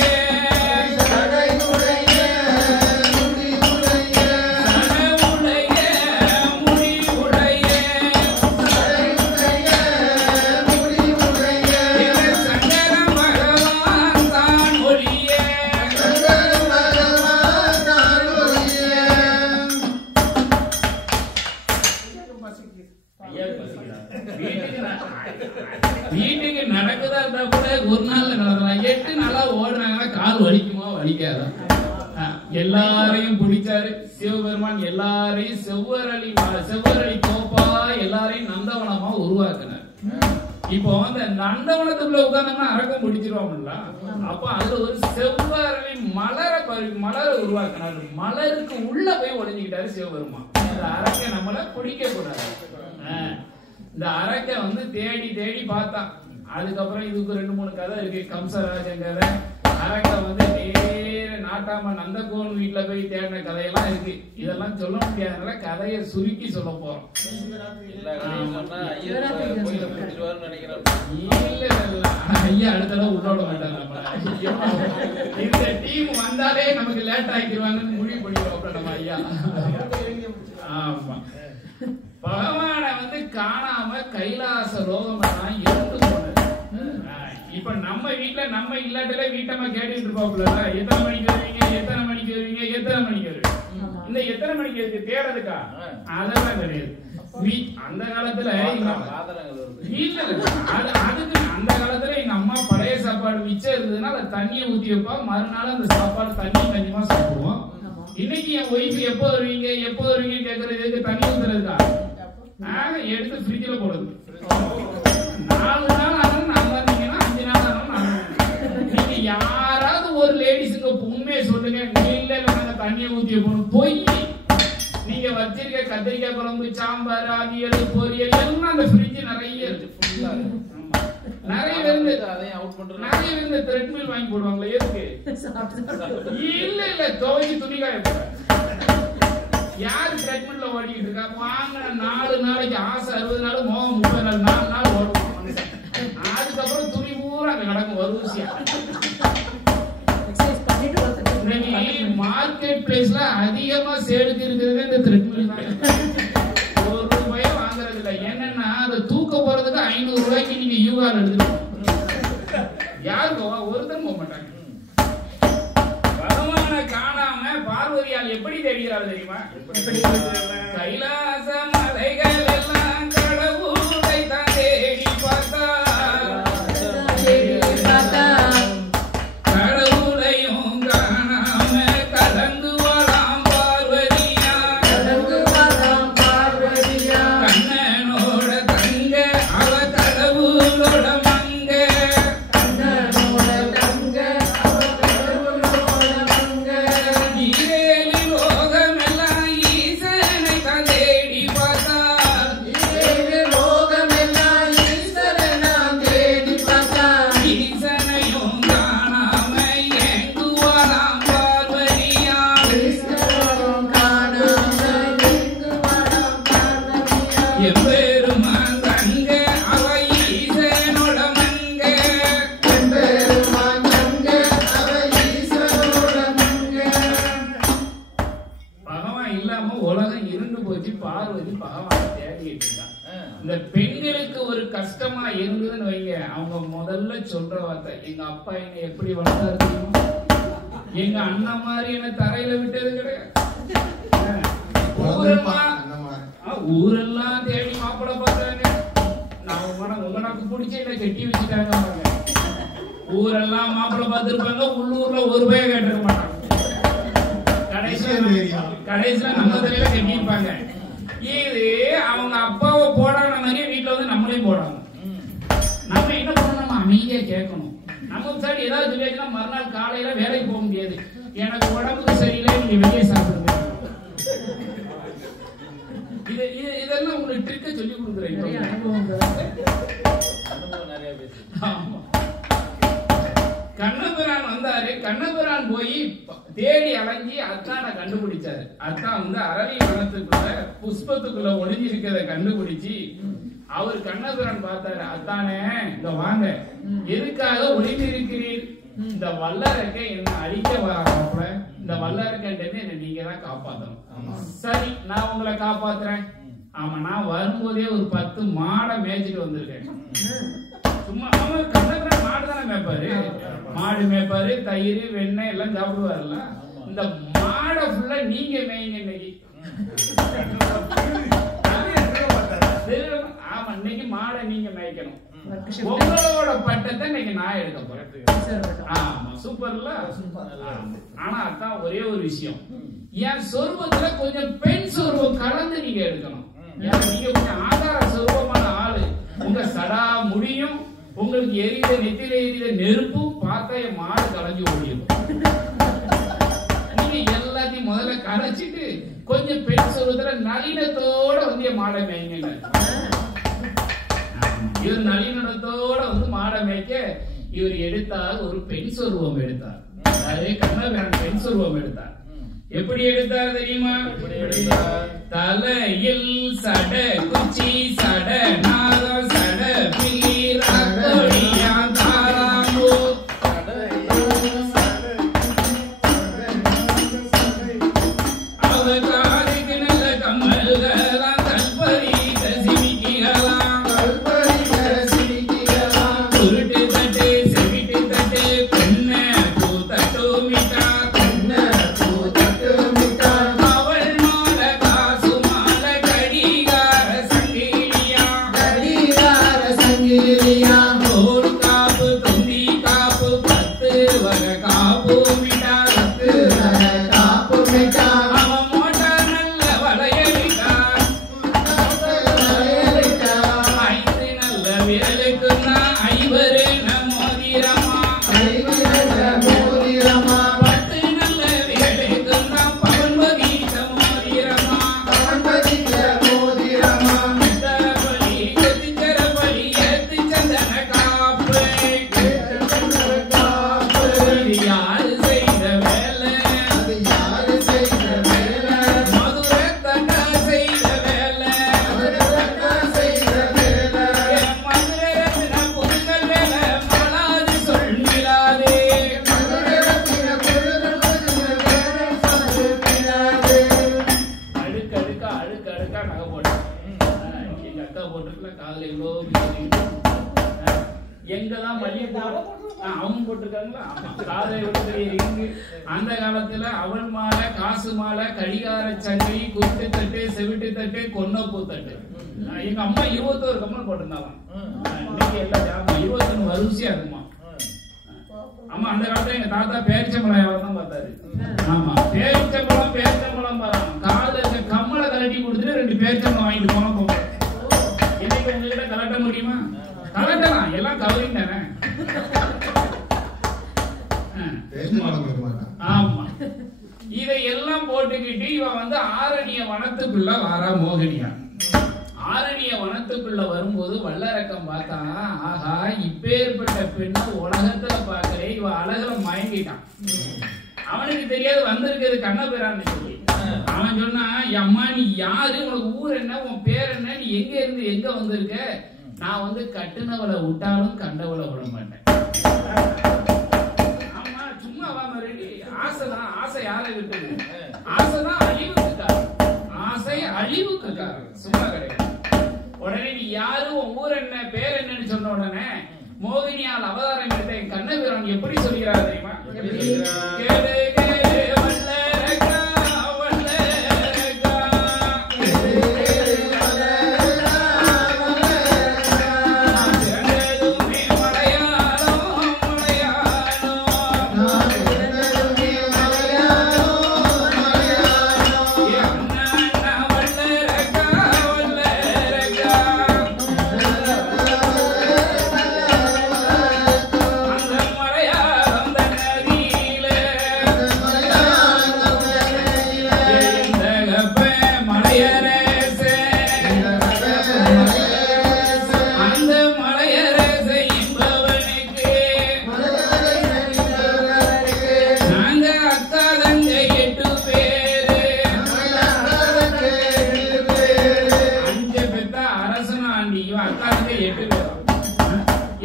சடையுடைய முடிவுடைய, சடவுடைய முடிவுடைய, சடையுடைய முடிவுடைய, எங்கள் சங்கர பகவான் தான் ஒளிய, சங்கர பகவான் தான் ஒளிய. வீட்டுக்கு நடக்குதா இருந்தா கூட ஒரு நாள்ல நடக்கலாம். 8 நாளா ஓடுறாங்கன்னா கால் வலிக்குமா வலிக்காதா? எல்லாரையும் பிடிச்சாரு சிவபெருமான். எல்லாரையும் செவ்வரளி தோப்பா எல்லாரையும் நந்தவனமா உருவாக்குனார். இப்போ அந்த நந்தவனத்துக்குள்ள உட்கார்ந்தோம்னா அரக்கம் பிடிச்சிருவாங்கல்ல. அப்ப அதுல ஒரு செவ்வரளி மலரை உருவாக்குனாரு. மலருக்கு உள்ள போய் ஒளிஞ்சுக்கிட்டாரு சிவபெருமான். இந்த அரக்க நம்மள பிடிக்க கூடாது. இந்த அரக்க வந்து தேடி தேடி பார்த்தான். அதுக்கப்புறம் இதுக்கு 2-3 கதை இருக்கு. கம்சராஜன் கதை, அரக்க வந்து நேர நாட்டாம நந்தகோன் வீட்டுல போய் தேடின கதையெல்லாம் இருக்கு. இதெல்லாம் சொல்ல முடியாதனால கதையை சுருக்கி சொல்ல போறோம். ஐயா அடுத்த தடவை உள்ளோட மாட்டாங்க. இந்த டீம் வந்தாலே நமக்கு லேட் ஆக்கிடுவாங்கன்னு முடிவு பண்ணிடுவோம் நம்ம ஐயா. ஆமா, பகவான வந்து காணாம கைலாச லோகம் எல்லாம் இருந்து போனது. இப்ப நம்ம வீட்டுல நம்ம இல்லாட்டல வீட்டம்மா கேட்டுட்டு இருப்பாப்புல, எத்தனை மணிக்கு வருவீங்க, எத்தனை மணிக்கு வருவீங்க, எத்தனை மணிக்கு வருவீங்க. இந்த எத்தனை மணிக்கு இருக்கு தேடுறதுக்கா? அதெல்லாம் கிடையாது. அந்த காலத்துல இல்ல அதுக்கு அந்த காலத்துல எங்க அம்மா பழைய சாப்பாடு மிச்சம் இருந்ததுன்னா அதை தண்ணியை ஊத்தி வைப்பா. மறுநாள் அந்த சாப்பாடு தண்ணி கண்டிப்பா சாப்பிடுவோம். இன்னைக்கு என் ஒய்ஃப் எப்போ வருவீங்க எப்போ வருவீங்க கேக்குறது தண்ணி ஊத்துறதுக்கா? எடுத்து ஃப்ரிட்ஜ்ல போடுறது. 4 நாள் ஆனாலும் நான் வந்தீங்கன்னா 5 நாள் ஆனாலும் நான். நீங்க யாராவது ஒரு லேடிஸுங்க உண்மையை சொல்லுங்க, இல்ல நாங்க தண்ணியை ஊத்தி வைப்போம். பொய். நீங்க வச்சிருக்க கத்திரிக்காய் குழம்பு, சாம்பார், அவியல், பொரியல் எல்லாம் அந்த ஃப்ரிட்ஜ் நிறைய இருக்கு. நிறைய பேருந்து த்ரெட்மில் வாங்கி போடுவாங்களே, எதுக்கு? இல்ல துவைச்சு துணிக்காய போட. யாரு ட்ரீட்மெண்ட்ல ஓடிட்டு இருக்கா? வாங்க 4 நாளைக்கு ஆசை 60 நாள், மோகம் 30 நாள், 4 நாள் ஓடுவோம். அதுக்கப்புறம் துணி பூரா அங்க நடக்கும் வரிசையா. மார்க்கெட் பிளேஸ்ல அதிகமா சேலுக்கு இருக்கிறது இந்த த்ரெட்மில் தான். ₹1 வாங்குறது இல்ல. என்னன்னா அதை தூக்க போறதுக்கு ₹500 நீங்க யூஆர் எடுத்துட்டு யாரு போவா? ஒருத்தரும் போக மாட்டாங்க. பகவானை காணாம பார்வதியால் எப்படி தேடுகிறாள் தெரியுமா? கைலாச மலைகள் எல்லாம் கடவுளை தான் தேடி பார்த்தா, கடவுளையும் காணாம கலந்து வராம் பார்வதி. பகவான் இல்லாம உலகம் இருண்டு போச்சு. பார்வதி பகவானை தேடிட்டு இருக்கான். இந்த பெண்களுக்கு ஒரு கஷ்டமா இருந்ததுன்னு வைங்க, அவங்க முதல்ல சொல்ற வார்த்தை, எங்க அப்பா என்ன எப்படி வளர்த்தாரு தெரியுமா, எங்க அண்ணன் மாதிரி என்ன தரையில விட்டது கிடையாது. ஊரெல்லாம் தேடி மாப்பிள்ளை பார்த்தாங்க. நான் உனக்கு பிடிச்ச என்ன கட்டி வச்சுட்டாங்க. ஊரெல்லாம் மாப்பிள்ளை பார்த்திருப்பாங்க, உள்ளூர்ல ஒரு பய கேட்டிருக்க மாட்டாங்க. கடைசியில நம்ம தலையில கட்டியிருப்பாங்க. இது அவங்க அப்பாவை போடாத மாதிரியே வீட்டுல வந்து நம்மளையும் போடாங்க. நம்ம என்ன பண்ணணும், நம்ம அமைதியா கேட்கணும். நம்ம சரி ஏதாவது சொல்லியாச்சுன்னா மறுநாள் காலையில வேலைக்கு போக முடியாது. எனக்கு உடம்புக்கு சரியில்லை, நீங்க வெளியே சாப்பிடுங்க. இதெல்லாம் உங்களுக்கு ட்ரிக்க சொல்லி கொடுக்குறேன். கண்ணபிரான் வந்தாரு. கண்ணபிரான் போய் தேடி அலைஞ்சி அத்தானை கண்டுபிடிச்சாரு. அத்தான் வந்து அரளி வனத்துக்குள்ள புஷ்பத்துக்குள்ள ஒளிஞ்சிருக்கிறத கண்டுபிடிச்சு அவர் கண்ணபிரான் பார்த்தாரு. அத்தானே இங்க வாங்க, எதுக்காக ஒளிஞ்சிருக்கிறீர்? இந்த வல்லரக்கை என்ன அழிக்க வராங்க. இந்த வல்லரக்கை என்ன நீங்க தான் காப்பாத்தணும். சரி, நான் உங்களை காப்பாத்துறேன். ஆமா, நான் வரும்போதே ஒரு 10 மாடை மேய்ச்சிட்டு வந்திருக்கேன். சும்மா அவன் கண்ணபிரான் மாடு தானே மேய்ப்பாரு. மாடு மேய்ப்பாரு, தயிர் வெண்ணெய் எல்லாம் சாப்பிடுவாருல்ல. இந்த மாடை ஃபுல்லா நீங்க மேய்ங்க இன்னைக்கு. ஆமா, இன்னைக்கு மாடை நீங்க மேய்க்கணும். உங்களோட பட்டத்தை இன்னைக்கு நான் எடுக்க போறேன். ஆமா, சூப்பர்ல. ஆனா அதான் ஒரே ஒரு விஷயம், என் சொருபத்துல கொஞ்சம் பெண் சொருபம் கலந்து நீங்க எடுக்கணும். நீங்க கொஞ்சம் ஆதார சொருபமான ஆளு. உங்க சடா முடியும், உங்களுக்கு எரியுத நெத்தில எரியுத நெருப்பும் பார்த்தா என் மாடு கலைஞ்சு ஓடியும். நீங்க எல்லாத்தையும் முதல்ல கரைச்சிட்டு கொஞ்சம் பெண் சொருபத்துல நளினத்தோட வந்து என் மாடை மேய்ங்க. இவர் நளினத்தோட வந்து மாடை மேய்க்க இவர் எடுத்தால் ஒரு பெண் சொருவம் எடுத்தார். அதே கண்ணபிரான் பெண் சொருவம் எடுத்தார். எப்படி எடுத்தார் தெரியுமா? தலையில் சட குச்சி சட நாதம் சட பிளிரா தாராமோ அவகாரிக்கு நல்ல கம்மல்களாம் கல்பரி தசிமிக்கலாம் உருட்டு தட்டு செவிட்டு தட்டு பெண்ண பூ தட்டு மிட்டா அந்த காலத்துல அவள் மாலை, காசு மாலை, கடிகார சங்கிலி, குத்து தட்டு, செவிட்டு தட்டு, கொன்னப்பூ தட்டு. எங்க அம்மா 21 கம்மல் போட்டிருந்தாங்க. இன்னைக்கு எல்லாம் 21 வரிசையா இருக்குமா. ஆமா, அந்த காலத்துல எங்க தாத்தா பேரிச்சம்பழம் வியாபாரம் தான் பார்த்தாரு. ஆமா, பேரிச்சம்பழம் பாருங்க. காதுல இருக்க கம்மலை கலட்டி கொடுத்துட்டு 2 பேரிச்சம்பழம் வாங்கிட்டு போனா போகும். இன்னைக்கு உங்ககிட்ட கலட்ட முடியுமா? கலட்டலாம், எல்லாம் கவரிங் தானே. ஆமா, இதையெல்லாம் போட்டுக்கிட்டு இவன் வந்து ஆரணிய வனத்துக்குள்ள வாரா மோகினியா. ஆரணிய வனத்துக்குள்ள வரும்போது வல்லரக்கம் பார்த்தா, ஆஹா இப்பேற்பட்ட பெண்ண உலகத்துல பாக்கலே, இவ அழகுல மயங்கிட்டான். அவனுக்கு தெரியாது வந்திருக்கிறது கண்ணபிரான்னு சொல்லி. அவன் சொன்னா, அம்மா நீ யாரு, உனக்கு ஊர் என்ன, உன் பேர் என்ன, நீ எங்க இருந்து எங்க வந்திருக்க? நான் வந்து கட்டுனவளை விட்டாலும் கண்டவளை விட மாட்டேன். ஆமா, சும்மா வாங்க ரெடி. ஆசைதான், ஆசை யாரை விட்டது? ஆசைதான் அழிவுக்கு காரணம். அழிவுக்கு காரணம், சும்மா கிடையாது. உடனே நீ யாரு, உன் ஊர் என்ன, பேர் என்னன்னு சொன்ன உடனே மோகினியால் அவதாரம் எடுத்த என் கண்ணபிரான் எப்படி சொல்கிறார் தெரியுமா? கேளு கேளு வல்லரக்கா வல்லரக்கா, பிறந்ததுமே மலையாளம் மலையாளம், அண்ணா அண்ணா வல்லரக்கா வல்லரக்கா, அந்த மலையாளம் தன்னதியிலே இந்தகப்ப மலையரசே, அந்த மலையரசை என்பவனுக்கு நாங்க அக்கா தங்க 8 பேரு, 5 பெத்த அரசனாண்டியும் அக்கா தங்க 8 பேரும்.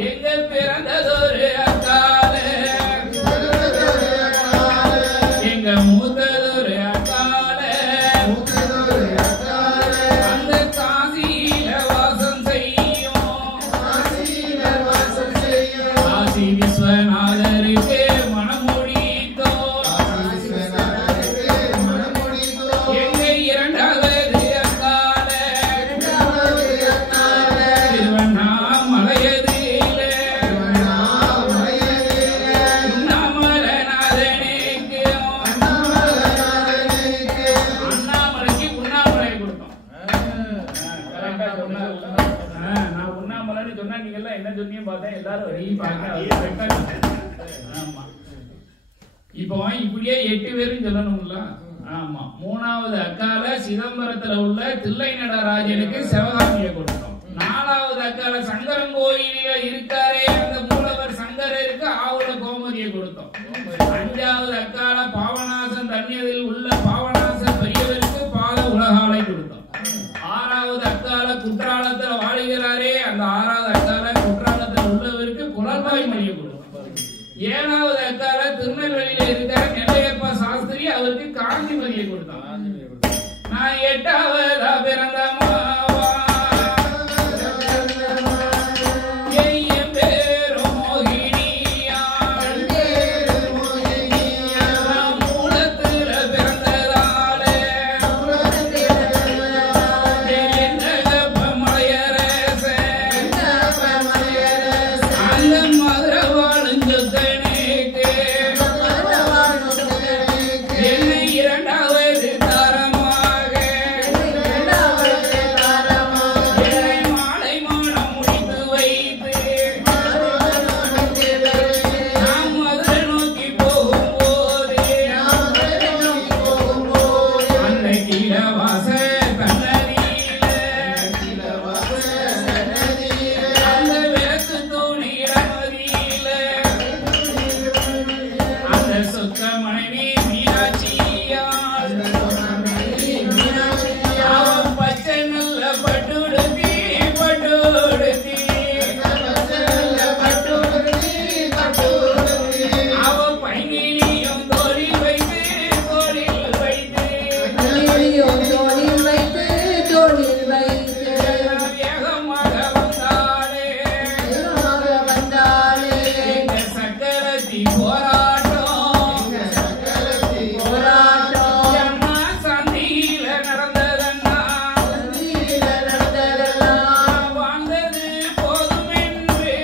எங்க பிறந்ததொரு அக்காலே, எங்க மூத்ததொரு அக்காலே, அந்த காசியில வாசம் செய்யும் காசி விஸ்வநாதருக்கு மனம் முடித்தோம். எங்க 2வது அக்காலே, திருவண்ணாமலையதிலே உண்ணாமலைநாதனுக்கு அண்ணாமலைக்கு உண்ணாமலை கொடுத்தோம். கரெக்டா சொன்னாரு. நான் உண்ணாமலைன்னு சொன்னா நீங்க எல்லாம் என்ன சொன்னீங்க பார்த்தேன், எல்லாரும் வெளியே பார்க்க. ஆமா, இப்போ இப்படியே 8 பேரும் சொல்லணும்ல. ஆமா, 3வது அக்கால சிதம்பரத்துல உள்ள தில்லை நடராஜனுக்கு சிவகாமியை கொடுத்தோம். 4வது அக்கால சங்கரன் கோயிலில இருக்காரே அந்த மூலவர் சங்கரருக்கு ஆவுல கோமதியை கொடுத்தோம். 5வது அக்கால பாவநாசம் தண்ணியதில் உள்ள பாவநாச பெரியவருக்கு பாத உலகாலை கொடுத்தோம். 6வது அக்கால குற்றாலத்துல வாழுகிறாரே அந்த 6வது அக்கால குற்றாலத்துல உள்ளவருக்கு குழல்வாய் மொழியை கொடுத்தோம். 7வது அக்கால திருநெல்வேலியில இருக்கிற நெல்லையப்பா சாஸ்திரி அவருக்கு காந்திமதியை கொடுத்தோம். நான் 8வதா பிறந்த மாவா என் பேரும் மோகினியா, நான் மூலத்துல பிறந்ததாலே எந்தகப்ப மலையரசே, அந்த மதுரை வாழும் சொத்தனுக்கு என்னை 2வது தரமாக என்னை மாலை மாடம் முடித்து வைத்து நாம் மதுரை நோக்கி போகும்போது அந்த கீழவாச தன்னதியில அந்த விளக்கு தூணி இடமதியில அந்த சொக்க மனைவி மீனாட்சியால் அவன் பச்சை நல்ல பட்டுடுத்தி பட்டுடுத்தி அவ பைங்கிலியும் தோளில் வைத்து தோளில் வைத்து வேகமாக வந்தாளே எங்க சக்கரத்தி போராட்டம் அண்ணா சந்தியில நடந்ததண்ணா வாழ்ந்தது போதுமென்று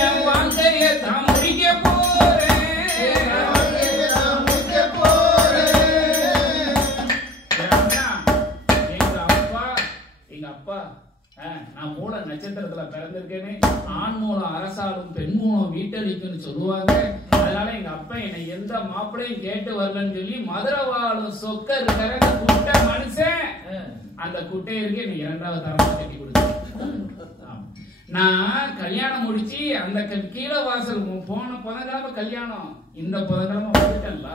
என் வாழ்க்கையை தான் முடிக்க போறேன். அண்ணா, எங்க அப்பா நான் மூல நட்சத்திரத்துல பிறந்திருக்கேன்னு ஆண் மூலம் அரசாலும் பெண் மூலம் வீட்டளிக்குன்னு சொல்லுவாங்க. அதனால எங்க அப்பா என்னை எந்த மாப்பிளையும் கேட்டு வரலன்னு சொல்லி மதுரை வாழும் சொக்க இருக்கிற குட்டை மனுஷன் அந்த குட்டையருக்கு என்னை 2வது தரமா கட்டி கொடுத்தாரு. நான் கல்யாணம் முடிச்சு அந்த கீழே வாசல் போன புதன்கிழமை கல்யாணம், இந்த புதன்கிழமை வந்துட்டல்ல,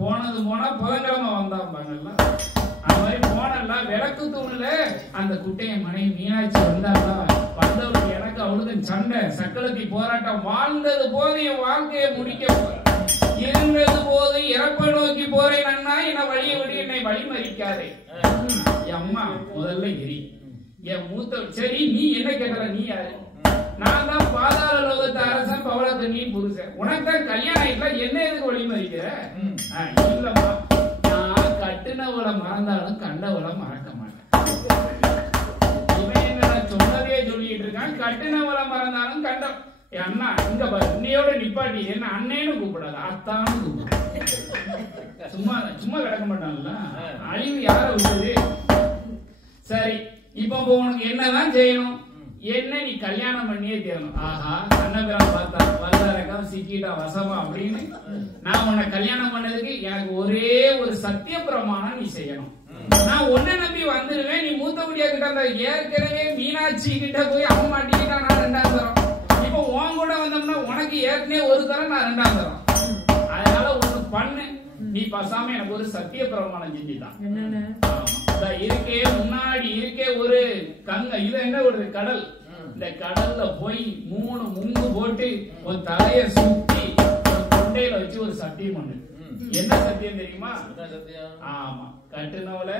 போனது போனா புதன்கிழமை வந்தாம்பாங்கல்ல, அது மாதிரி போனல்ல விளக்கு தூண்ல அந்த குட்டைய மனைவி மீனாட்சி வந்தாளா, வந்தவளுக்கு எனக்கு அவளுக்கு சண்டை சக்களத்தி போராட்டம். வாழ்ந்தது போது என் வாழ்க்கையை முடிக்க போறேன், இருந்தது போது இறப்ப நோக்கி போறேன் அண்ணா, என்ன வழியை அடிக்காதே. என் அம்மா முதல்ல எரி. என் மூத்த சரி நீ என்ன கேட்கல, நீ யாரு? நான் தான் பாதாள லோகத்து அரசன், பவளத்து நீ புருஷன். உனக்கு தான் கல்யாணம் ஆயிட்டா என்ன எதுக்கு வழி மறிக்கிற? இல்லம்மா, நான் கட்டுனவளை மறந்தாலும் கண்டவளை மறக்க மாட்டேன். இவன் என்ன சொன்னதே சொல்லிட்டு இருக்கான். கட்டுனவளை மறந்தாலும் கண்ட அண்ணா இங்க பாரு, இன்னையோட நிப்பாட்டி என்ன அண்ணேன்னு கூப்பிடாது, அத்தான்னு கூப்பிடு. சும்மா சும்மா கிடக்க மாட்டான்ல, அழிவு யார விடுது? சரி, இப்ப உனக்கு என்னதான் செய்யணும்? என்ன நீ கல்யாணம் பண்ணியே தீரணும். ஆஹா, கண்ணபிரான் பார்த்தா வல்லாரக்கம் சிக்கிட்டா வசமா அப்படின்னு நான் உன்னை கல்யாணம் பண்ணதுக்கு எனக்கு ஒரே ஒரு சத்திய பிரமாணம் நீ செய்யணும். நான் உன்னை நம்பி வந்துருவேன். நீ மூத்தபடியா கிட்ட ஏற்கனவே மீனாட்சி கிட்ட போய் அவன் மாட்டிக்கிட்டா, நான் 2ஆம் தரம். இப்ப உன் கூட வந்தோம்னா உனக்கு ஏற்கனவே ஒரு தரம், நான் 2ஆம் தரம். அதனால ஒண்ணு பண்ணு, நீ பசாம எனக்கு ஒரு சத்திய பிரமாணம் செஞ்சுதான். இருக்கே முன்னாடி இருக்கே ஒரு கங்க, இது என்ன ஒரு கடல். இந்த கடல்ல போய் 3 முங்கு போட்டு ஒரு தலைய சுத்தி ஒரு கொண்டையில வச்சு ஒரு சத்தியம் பண்ணு. என்ன சத்தியம் தெரியுமா? ஆமா, கட்டுனவள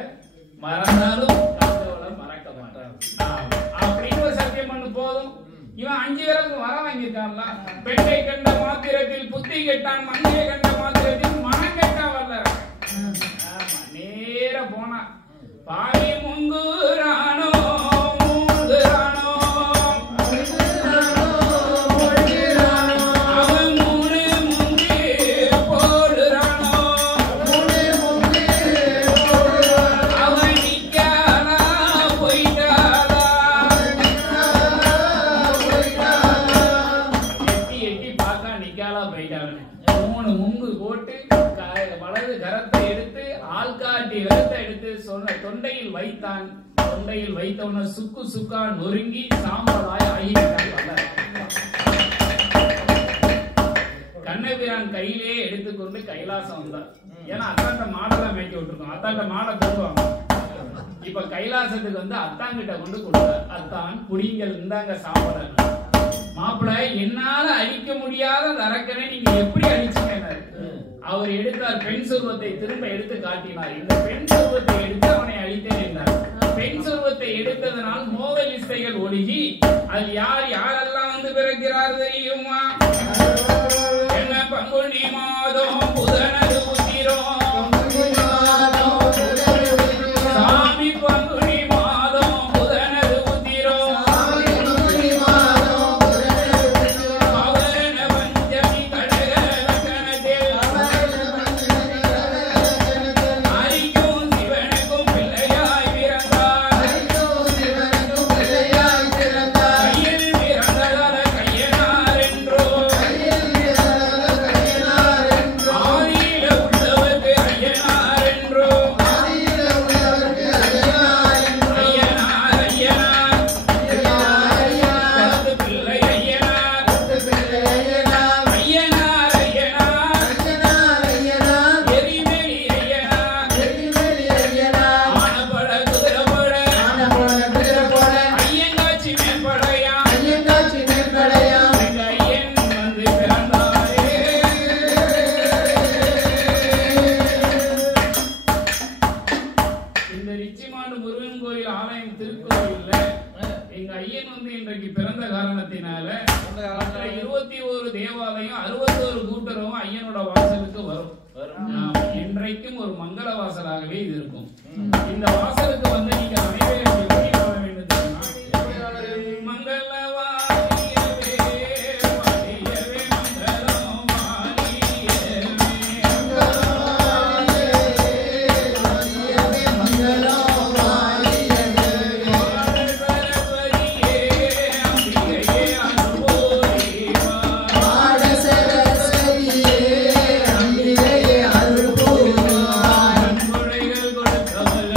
மறந்தாலும் கண்டவளை மறக்க மாட்டான் அப்படின்னு ஒரு சத்தியம் பண்ணு. போதும். இவன் 5 பேருக்கு வர வாங்கியிருக்கான்ல. பெண்ணை கண்ட மாத்திரத்தில் புத்தி கெட்டான், மங்கையை கண்ட மாத்திரத்தில் மனம் கெட்டான் வரல. ஆமா, நேர போனா பாவி முங்குரானோ மூங்குரானோ அவன் 3 முங்கு போடுறானோ, அவன் நிக்கானா போயிட்டாளா, எட்டி பார்த்தா நிக்காலா போயிட்டாங்க. 3 முங்கு போட்டு வலது கரத்தை எடுத்து ஆள்காட்டி விரத்தை எடுத்து சொன்ன தொண்டையில் வைத்தான். தொண்டையில் வைத்தவன சுக்கு சுக்கா நொறுங்கி சாம்பலாய் ஆகிவிட்டான். கண்ணபிரான் கையிலே எடுத்துக்கொண்டு கைலாசம் வந்தார். ஏன்னா அத்தாண்ட மாடெல்லாம் மேய்க்க விட்டுருக்கோம், அத்தாண்ட மாடை தருவாங்க. இப்ப கைலாசத்துக்கு வந்து அத்தாங்கிட்ட கொண்டு கொடுத்தார். அத்தான் குடிங்கள், இந்தாங்க சாப்பிட. மாப்பிள்ள, என்னால அழிக்க முடியாத அரக்கனை நீங்க எப்படி அழிச்சீங்க? அவர் எடுத்தார் பெண் சொருவத்தை திரும்ப எடுத்து காட்டினார். இந்த பெண் சொருவத்தை எடுத்து அவனை அழித்தேன் என்றார். பெண் சொருவத்தை எடுத்ததனால் மோகலிஸ்தைகள் ஒழுகி அது யாரெல்லாம் வந்து பிறக்கிறார் தெரியுமா? என்ன பங்குனி மாதம் புதனது உத்திரம் சாமி, பங்குனி மாதம் புதனது உத்திரம் பவன பஞ்சமி கடக லக்கணத்தில் அரிக்கும் சிவனுக்கும் பிள்ளையாய் பிறந்தார். கையில் பிறந்ததால கையனார் என்றோ ஆதியில உள்ளவர்க்கு ஐயனார் என்றோ ஐயனார் ஐயனார் பிள்ளை ஐயனார் ஐயனார் ஐயனார் எரிமேலி ஐயனார் ஆனப்பட குதிரைப்பட ஐயங்காட்சி மேற்படையா எங்க ஐயன் வந்து பிறந்தாரே. இந்த ரிச்சிமாண்டு முருகன் கோயில் ஆலயம் திருக்கோயில்ல எங்க ஐயன் வந்து இன்றைக்கு பிறந்த காரணத்தினால மற்ற 21 தேவாலயம் 61 கூட்டுறவும் ஐயனோட வாசலுக்கு வரும். இன்றைக்கும் ஒரு மங்கள வாசலாகவே இது இருக்கும். இந்த வாசலுக்கு வந்து நீங்க அனைவரும் எப்படி வர வேண்டும் தெரியுமா? மங்கள வாழியவே வாழியவே மங்களம் வாழியவே சரஸ்வதியே அம்பிகையே அனுபூரிவா நன்கொடைகள் கொடுத்தவள்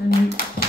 நன்றி.